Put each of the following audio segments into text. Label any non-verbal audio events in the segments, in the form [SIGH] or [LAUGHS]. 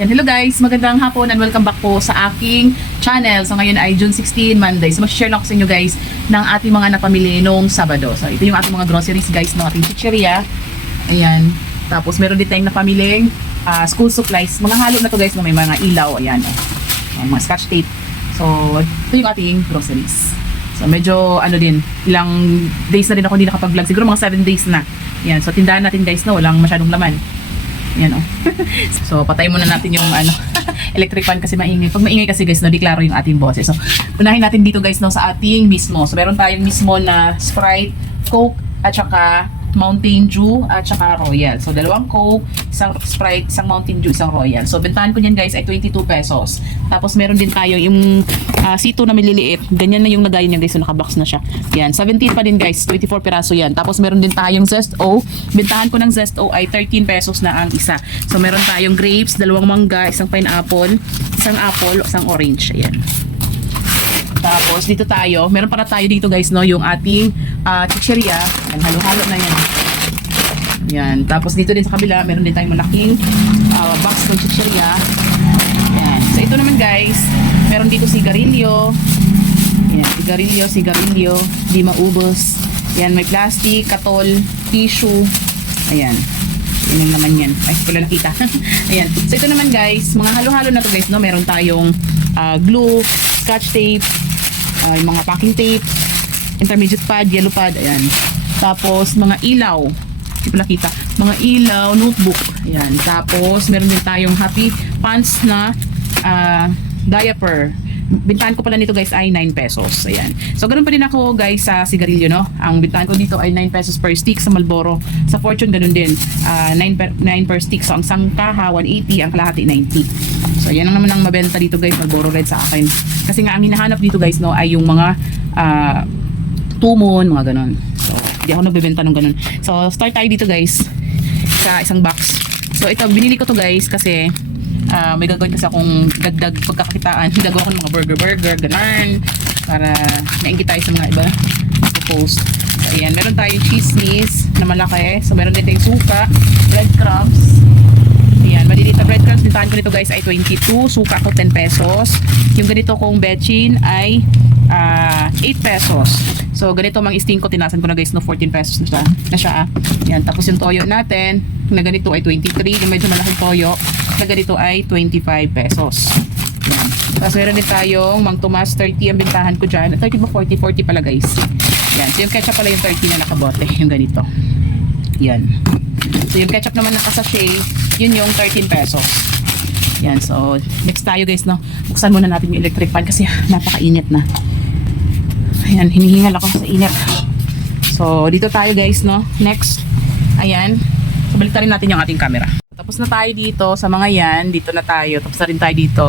Yan, hello guys, magandang hapon and welcome back po sa aking channel. So ngayon ay June 16, Monday. So mag-share lang ako sa inyo guys ng ating mga napamili nung Sabado. So ito yung ating mga groceries guys ng ating chicheria. Ayan. Tapos meron din tayong napamiling ah, school supplies. Mga halo na to guys na may mga ilaw. Ayan. Oh. mga scotch tape. So ito yung ating groceries. So medyo ano din, ilang days na din ako hindi nakapag-vlog. Siguro mga 7 days na. Yan, so tindahan natin guys na walang masyadong laman. Yan [LAUGHS] oh. so patay muna natin yung ano [LAUGHS] electric fan kasi maingay. Pag maingay kasi guys, no, diklaro yung ating boses. So unahin natin dito guys no sa ating mismo. So meron tayong mismo na Sprite, Coke at saka Mountain Dew at saka Royal. So dalawang Coke, isang Sprite, isang Mountain Dew, isang Royal. So bentahan ko niyan guys ay 22 pesos. Tapos meron din tayo yung uh, sito na maliliit. Ganyan na yung lagayan niya guys. So nakabox na siya. Yan, 17 pa din guys. 24 piraso yan. Tapos meron din tayong Zest O. Bentahan ko ng Zest O ay 13 pesos na ang isa. So meron tayong grapes, dalawang mangga, isang pineapple, isang apple, isang orange. Ayan. Tapos dito tayo, meron para tayo dito guys no, yung ating uh, chicheria. Yan, halo-halo na yan. Yan. Tapos dito din sa kabila, meron din tayong malaking uh, box ng chicheria. Yan. So ito naman guys, meron dito sigarilyo. Yan, sigarilyo, sigarilyo, di maubos. Yan, may plastic, katol, tissue. Ayan. Yun naman yan. Ay, wala nakita. [LAUGHS] Ayan. So ito naman guys, mga halo-halo na to guys, no? Meron tayong uh, glue, scotch tape, uh, yung mga packing tape, intermediate pad, yellow pad, ayan. Tapos, mga ilaw. Hindi pala kita. Mga ilaw, notebook. Ayan. Tapos, meron din tayong happy pants na uh, diaper. Bintahan ko pala nito guys ay 9 pesos. Ayan. So, ganun pa din ako guys sa sigarilyo, no? Ang bintahan ko dito ay 9 pesos per stick sa Malboro. Sa Fortune, ganun din. Uh, 9, per, 9 per stick. So, ang sangkaha, 180. Ang kalahati, 90. So, yan ang naman ang mabenta dito guys. Malboro Red sa akin. Kasi nga, ang hinahanap dito guys, no, ay yung mga uh, tumon, mga ganun. So, hindi ako nagbebenta ng ganun. So, start tayo dito guys sa isang box. So, ito, binili ko to guys kasi uh, may gagawin kasi akong dagdag pagkakakitaan. [LAUGHS] Gagawa ko ng mga burger-burger, ganun. Para naingit tayo sa mga iba sa post. So, ayan. Meron tayong whiz na malaki. So, meron din tayong suka, breadcrumbs, Ayan, maliliit na breadcrumbs. Bintahan ko nito guys ay 22. Suka ko 10 pesos. Yung ganito kong bechin ay uh, 8 pesos. So, ganito mang isting ko. Tinasan ko na guys no 14 pesos na siya. Na siya ah. Yan, tapos yung toyo natin na ganito ay 23. Yung medyo malaking toyo na ganito ay 25 pesos. Yan. Tapos meron din tayong Mang Tomas 30 ang bintahan ko dyan. 30 ba 40? 40 pala guys. Yan. So yung ketchup pala yung 30 na nakabote. Yung ganito. Yan. So yung ketchup naman na kasashay, yun yung 13 pesos. Yan, so next tayo guys, no. Buksan muna natin yung electric fan kasi napakainit na. Ayan, hinihingal ako sa init. So dito tayo guys, no. Next, ayan. So balik natin yung ating camera. Tapos na tayo dito sa mga yan. Dito na tayo. Tapos na rin tayo dito.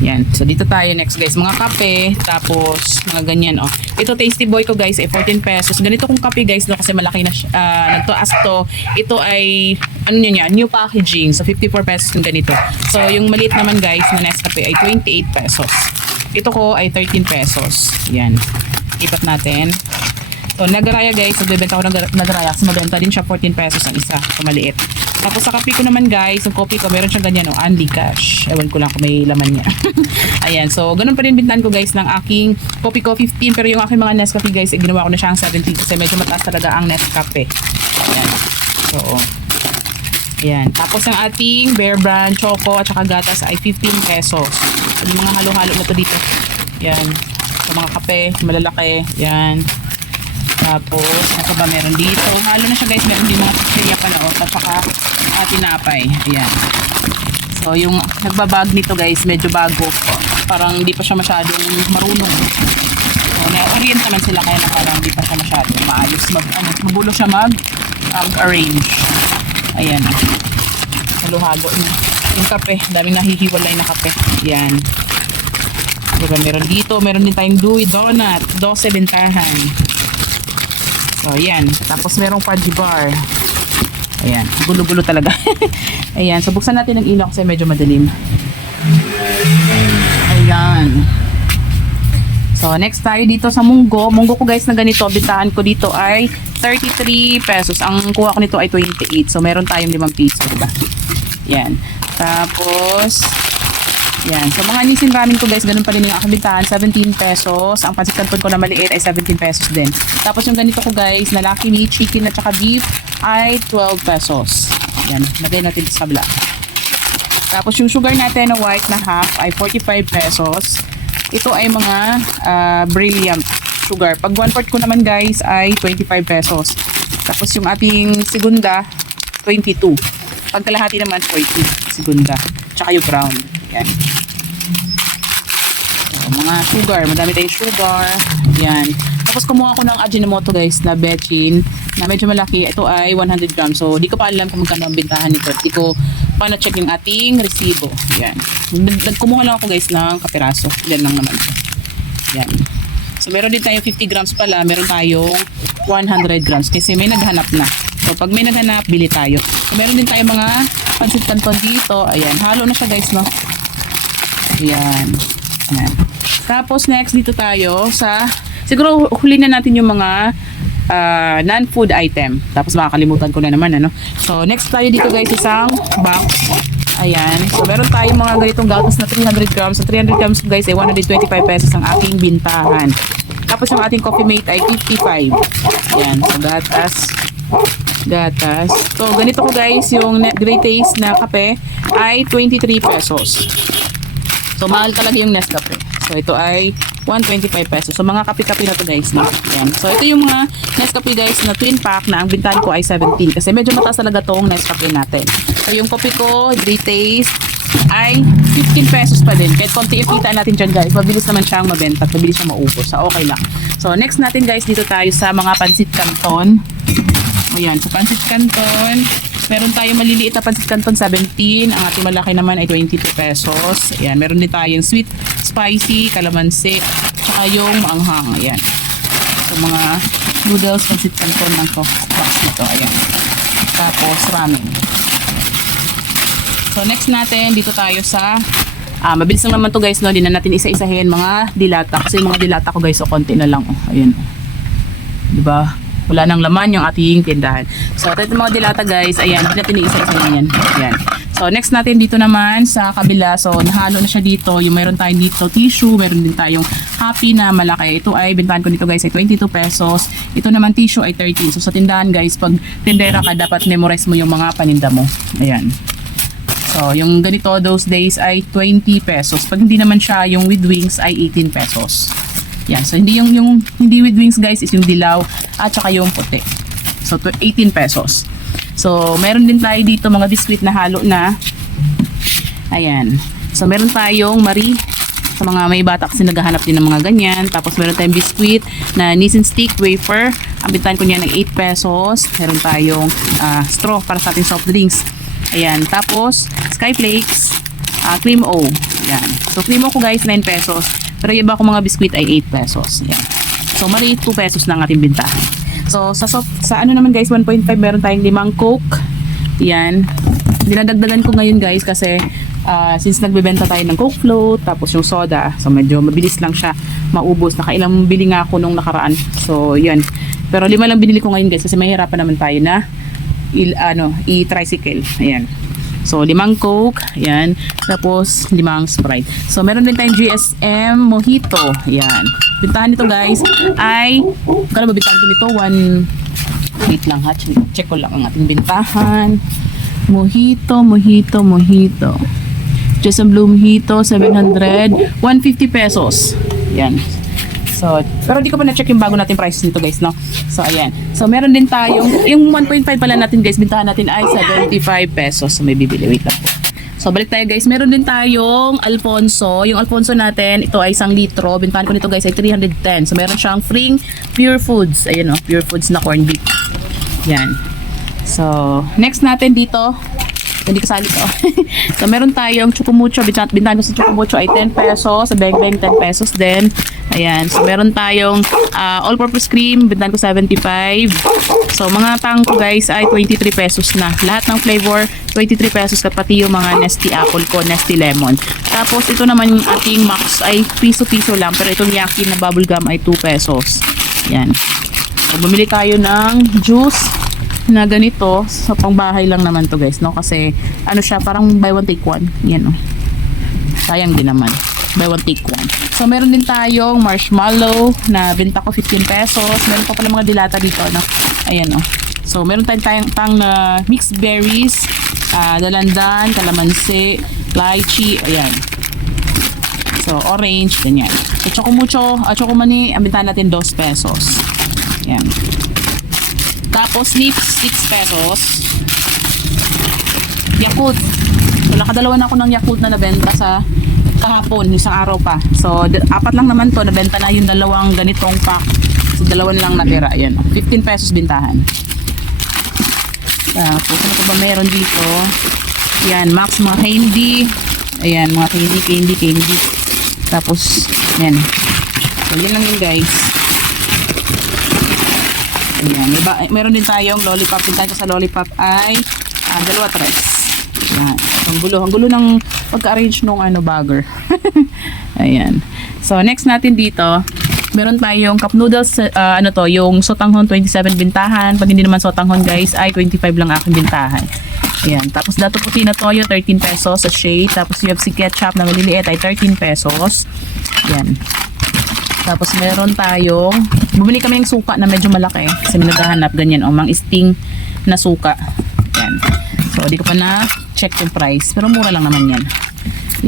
Yan. So, dito tayo next guys. Mga kape. Tapos, mga ganyan oh. Ito tasty boy ko guys ay 14 pesos. Ganito kong kape guys no kasi malaki na siya. Uh, nagtuas to. Ito ay, ano nyo niya, new packaging. So, 54 pesos yung ganito. So, yung maliit naman guys na Nescafe ay 28 pesos. Ito ko ay 13 pesos. Yan. Ipat natin. So, nagaraya guys, nagbebenta ko ng nagaraya kasi mabenta din siya 14 pesos ang isa, so maliit. Tapos sa kape ko naman guys, yung coffee ko, meron siyang ganyan, oh, only cash. Ewan ko lang kung may laman niya. [LAUGHS] Ayan, so ganun pa rin bintan ko guys ng aking coffee ko 15, pero yung aking mga Nescafe guys, eh, ginawa ko na siya ang 17 kasi medyo mataas talaga ang Nescafe. Ayan. So, Ayan. Tapos ang ating Bear Brand Choco at saka gatas ay 15 pesos. Yung mga halo-halo na to dito. Ayan. Sa mga kape, malalaki. Ayan. Tapos, ano ba meron dito? Halo na siya guys. Meron din mga chicheria pala. O, at saka uh, tinapay. Ayan. So, yung nagbabag nito guys, medyo bago. Parang hindi pa siya masyadong marunong. So, na-orient naman sila kaya na parang hindi pa siya masyadong maayos. Mag, ano, mabulo siya mag um, arrange. Ayan. Halo-halo na. Yung kape, daming nahihiwalay na kape. Ayan. Diba, meron dito, meron din tayong Dewey Donut, 12 bentahan. So, ayan. Tapos merong fudge bar. Ayan. Gulo-gulo talaga. [LAUGHS] ayan. So, buksan natin ang ilaw kasi medyo madilim. Ayan. So, next tayo dito sa munggo. Munggo ko guys na ganito, bitahan ko dito ay 33 pesos. Ang kuha ko nito ay 28. So, meron tayong 5 piso, diba? Yan. Tapos, yan. So, mga nisin ramen ko guys, ganun pa rin yung aking bintahan. 17 pesos. Ang pansit canton ko na maliit ay 17 pesos din. Tapos yung ganito ko guys, na Lucky Meat, chicken at saka beef ay 12 pesos. Yan. Lagay natin sa kabila. Tapos yung sugar natin na white na half ay 45 pesos. Ito ay mga ah, brilliant sugar. Pag 1 quart ko naman guys ay 25 pesos. Tapos yung ating segunda, 22. Pag kalahati naman, 40 segunda. Tsaka yung brown. Yan. So, mga sugar. Madami tayong sugar. Yan. Tapos kumuha ko ng Ajinomoto guys na bechin na medyo malaki. Ito ay 100 grams. So, di ko pa alam kung magkano ang bintahan nito. Di ko pa na-check yung ating resibo. Yan. Nag- Nagkumuha lang ako guys ng kapiraso. Yan lang naman. Yan. So, meron din tayong 50 grams pala. Meron tayong 100 grams kasi may naghanap na. So, pag may naghanap, bili tayo. So, meron din tayong mga pansit canton dito. Ayan. Halo na siya guys, no? Ayan. Ayan. Tapos next dito tayo sa siguro huli na natin yung mga ah, non-food item. Tapos makakalimutan ko na naman ano. So next tayo dito guys isang box. Ayan. So meron tayong mga ganitong gatas na 300 grams. So 300 grams guys ay 125 pesos ang aking bintahan. Tapos yung ating coffee mate ay 55. Ayan. So gatas. Gatas. So ganito ko guys yung great taste na kape ay 23 pesos. So, mahal talaga yung Nescafe. So, ito ay 125 pesos. So, mga kape-kape na to guys. No? Yan. So, ito yung mga Nescafe guys na twin pack na ang bintahan ko ay 17. Kasi medyo mataas talaga tong Nescafe natin. So, yung kopi ko, Great Taste, ay 15 pesos pa din. Kahit konti yung kita natin dyan guys. Mabilis naman siyang mabenta. at Mabilis siyang maubos. So, okay lang. So, next natin guys, dito tayo sa mga pansit canton. Ayan, sa pansit canton, meron tayong maliliit na pansit canton 17. Ang ating malaki naman ay 22 pesos. Ayan, meron din tayong sweet, spicy, kalamansi, tsaka yung maanghang. Ayan. So, mga noodles, pansit canton to. Box nito. Ayan. Tapos, ramen. So, next natin, dito tayo sa Ah, mabilis lang naman to guys, no? Hindi na natin isa-isahin mga dilata. Kasi yung mga dilata ko guys, so konti na lang. Oh. Ayan. oh. 'di ba? Wala nang laman yung ating tindahan. So, ito yung mga dilata guys. Ayan, hindi natin iisa-isa yan. Ayan. So, next natin dito naman sa kabila. So, nahalo na siya dito. Yung meron tayong dito tissue. Meron din tayong happy na malaki. Ito ay, bintahan ko dito guys ay 22 pesos. Ito naman tissue ay 13. So, sa tindahan guys, pag tindera ka, dapat memorize mo yung mga paninda mo. Ayan. So, yung ganito, those days ay 20 pesos. Pag hindi naman siya, yung with wings ay 18 pesos. Yan. So, hindi yung, yung hindi with wings, guys, is yung dilaw at saka yung puti. So, tw- 18 pesos. So, meron din tayo dito mga biscuit na halo na. Ayan. So, meron tayong Marie sa mga may bata kasi naghahanap din ng mga ganyan. Tapos meron tayong biscuit na Nissin Stick Wafer. Ang bintahan ko niya ng 8 pesos. Meron tayong ah, straw para sa ating soft drinks. Ayan. Tapos, Skyflakes, ah, Cream O. Ayan. So, Cream O ko guys, 9 pesos. Pero yung iba ko mga biscuit ay 8 pesos. Ayan. So, mali 2 pesos na ang ating bintahan. So, sa, soft, sa ano naman guys, 1.5 meron tayong limang Coke. Yan. Dinadagdagan ko ngayon guys kasi ah, since nagbebenta tayo ng Coke float, tapos yung soda, so medyo mabilis lang siya maubos. Nakailang bili nga ako nung nakaraan. So, yan. Pero lima lang binili ko ngayon guys kasi mahirapan naman tayo na il, ano, i-tricycle. Ayan. So, limang Coke. Ayan. Tapos, limang Sprite. So, meron din tayong GSM Mojito. Ayan. Bintahan nito guys ay, kano ba bintahan nito? One, wait lang ha. Check, ko lang ang ating bintahan. Mojito, mojito, mojito. GSM Blue Mojito, 700. 150 pesos. Ayan. So, pero di ko pa na-check yung bago natin prices nito guys, no? So, ayan. So, meron din tayong, yung 1.5 pala natin guys, bintahan natin ay 75 pesos. So, may bibili. Wait lang po. So, balik tayo guys. Meron din tayong Alfonso. Yung Alfonso natin, ito ay isang litro. Bintahan ko nito guys ay 310. So, meron siyang free pure foods. Ayan o, pure foods na corned beef. Yan. So, next natin dito, hindi kasali to. [LAUGHS] so, meron tayong chukumucho. Ko sa chukumucho ay 10 pesos. Sa Beng Beng, 10 pesos din. Ayan. So, meron tayong ah, all-purpose cream. Bintahan ko 75. So, mga tangko guys ay 23 pesos na. Lahat ng flavor, 23 pesos. Kapati yung mga Nesty Apple ko, Nesty Lemon. Tapos, ito naman yung ating Max ay piso-piso lang. Pero itong Yaki na bubblegum ay 2 pesos. Yan. So, bumili tayo ng juice na ganito. Sa pangbahay lang naman to guys, no? Kasi ano siya, parang buy one take one. Yan, no? Sayang din naman. Buy one take one. So, meron din tayong marshmallow na benta ko 15 pesos. Meron pa pala mga dilata dito, no? Ayan, oh. So, meron tayong tayong tang na mixed berries, ah, dalandan, kalamansi, lychee, ayan. So, orange, ganyan. So, choco mucho, uh, choco mani, ang benta natin 2 pesos. Yan. Tapos, nips, 6 pesos. Yakult. So, nakadalawa na ako ng Yakult na nabenta sa kahapon, isang araw pa. So, apat lang naman to, nabenta na yung dalawang ganitong pack. So, dalawa lang natira. Yan. 15 pesos bintahan. Tapos, ano pa ba meron dito? Yan, Max mga candy. Ayan, mga candy, candy, candy. Tapos, yan. So, yan lang yun guys. Ayan, may ba, meron din tayong lollipop. Yung tayo sa lollipop ay ah, dalawa tres. Ang gulo. Ang gulo ng pagka-arrange nung ano, bagger. [LAUGHS] Ayan. So, next natin dito, meron tayong cup noodles, ah, ano to, yung sotanghon 27 bintahan. Pag hindi naman sotanghon guys, ay 25 lang aking bintahan. Ayan. Tapos dato puti na toyo, 13 pesos sa shade. Tapos UFC ketchup na maliliit ay 13 pesos. Ayan. Tapos meron tayong, bumili kami ng suka na medyo malaki. Kasi naghahanap ganyan, o mang sting na suka. Yan. So, di ko pa na check yung price. Pero mura lang naman yan.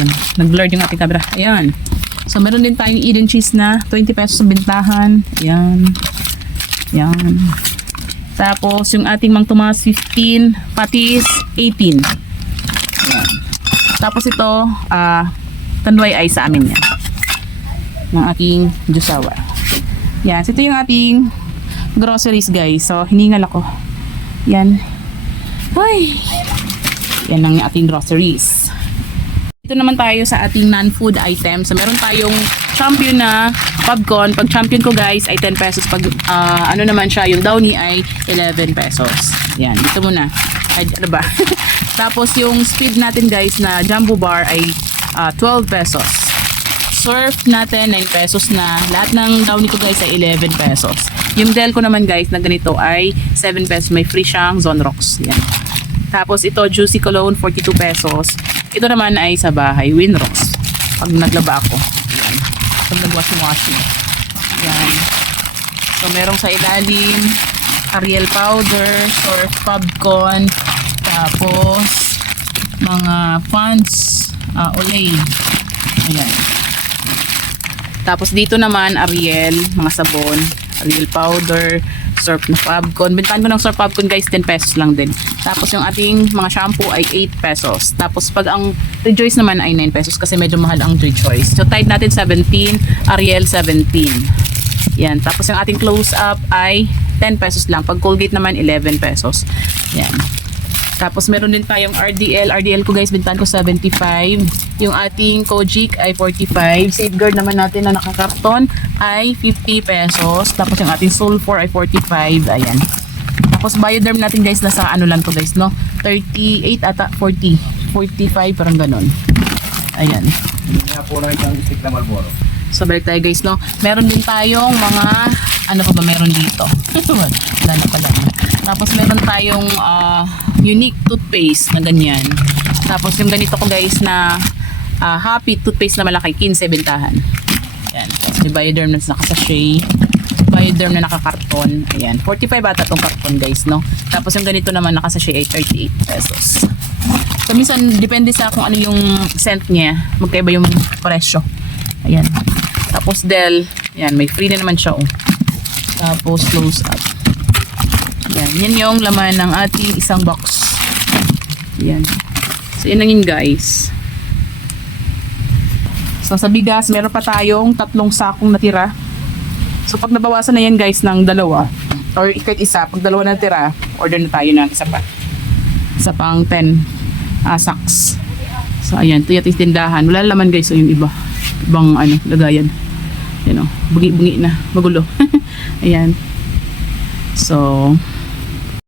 Yan. Nag-blurred yung ating camera. Ayan. So, meron din tayong Eden cheese na 20 pesos sa bintahan. Ayan. Yan. Tapos, yung ating Mang Tomas 15, patis 18. Yan. Tapos ito, ah, tanduay ay sa amin yan ng aking jusawa. Yan. So, ito yung ating groceries, guys. So, hiningal ako. Yan. Ay. Yan ang ating groceries. Ito naman tayo sa ating non-food items. So, meron tayong champion na popcorn. Pag champion ko, guys, ay 10 pesos. Pag ah, ano naman siya, yung downy ay 11 pesos. Yan. Dito muna. Ay, ano ba? [LAUGHS] Tapos, yung speed natin, guys, na jumbo bar ay ah, 12 pesos surf natin 9 pesos na. Lahat ng downy ko guys ay 11 pesos. Yung Del ko naman guys na ganito ay 7 pesos. May free siyang Zone Rocks. Yan. Tapos ito Juicy Cologne 42 pesos. Ito naman ay sa bahay Winrocks. Pag naglaba ako. Yan. Pag nag-washing washing. Yan. So merong sa ilalim Ariel powder, surf popcorn, tapos mga funds, uh, Olay. Ayan. Tapos dito naman, Ariel, mga sabon, Ariel powder, surf na popcorn. Bintahan ko ng surf popcorn guys, 10 pesos lang din. Tapos yung ating mga shampoo ay 8 pesos. Tapos pag ang Rejoice naman ay 9 pesos kasi medyo mahal ang Rejoice. So Tide natin 17, Ariel 17. Yan. Tapos yung ating close up ay 10 pesos lang. Pag Colgate naman 11 pesos. Yan. Tapos meron din tayong RDL. RDL ko guys, bintahan ko 75. Yung ating Kojic ay 45. Safeguard naman natin na nakakarton ay 50 pesos. Tapos yung ating Sulfur ay 45. Ayan. Tapos Bioderm natin guys, nasa ano lang to guys, no? 38 ata 40. 45 parang ganon. Ayan. Hindi nga po lang isang stick na Marlboro. So balik tayo guys, no? Meron din tayong mga ano pa ba meron dito? [LAUGHS] Wala na pala. Tapos meron tayong ah, unique toothpaste na ganyan. Tapos yung ganito ko guys na ah, happy toothpaste na malaki, 15 bentahan. Yan. Tapos may Bioderm na nakasachet. Bioderm na nakakarton. Ayan. 45 ata tong karton guys, no? Tapos yung ganito naman nakasachet ay 38 pesos. So minsan depende sa kung ano yung scent niya, magkaiba yung presyo. Ayan. Tapos Del, yan, may free na naman siya oh. Tapos close up. Yan, yan yung laman ng ating isang box. Yan. So yun lang yun guys. So sa bigas, meron pa tayong tatlong sakong natira. So pag nabawasan na yan guys ng dalawa, or kahit isa, pag dalawa na natira, order na tayo ng isa pa. Isa pang 10 ah, sacks. So ayan, ito yung tindahan. Wala laman guys, so yung iba. Ibang ano, lagayan. Yan o, bungi-bungi na, magulo. [LAUGHS] ayan. So,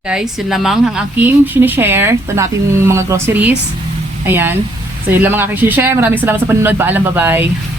guys, yun lamang ang aking sinishare. Ito nating mga groceries. Ayan. So, yun lamang ang aking sinishare. Maraming salamat sa panonood. Paalam, bye-bye.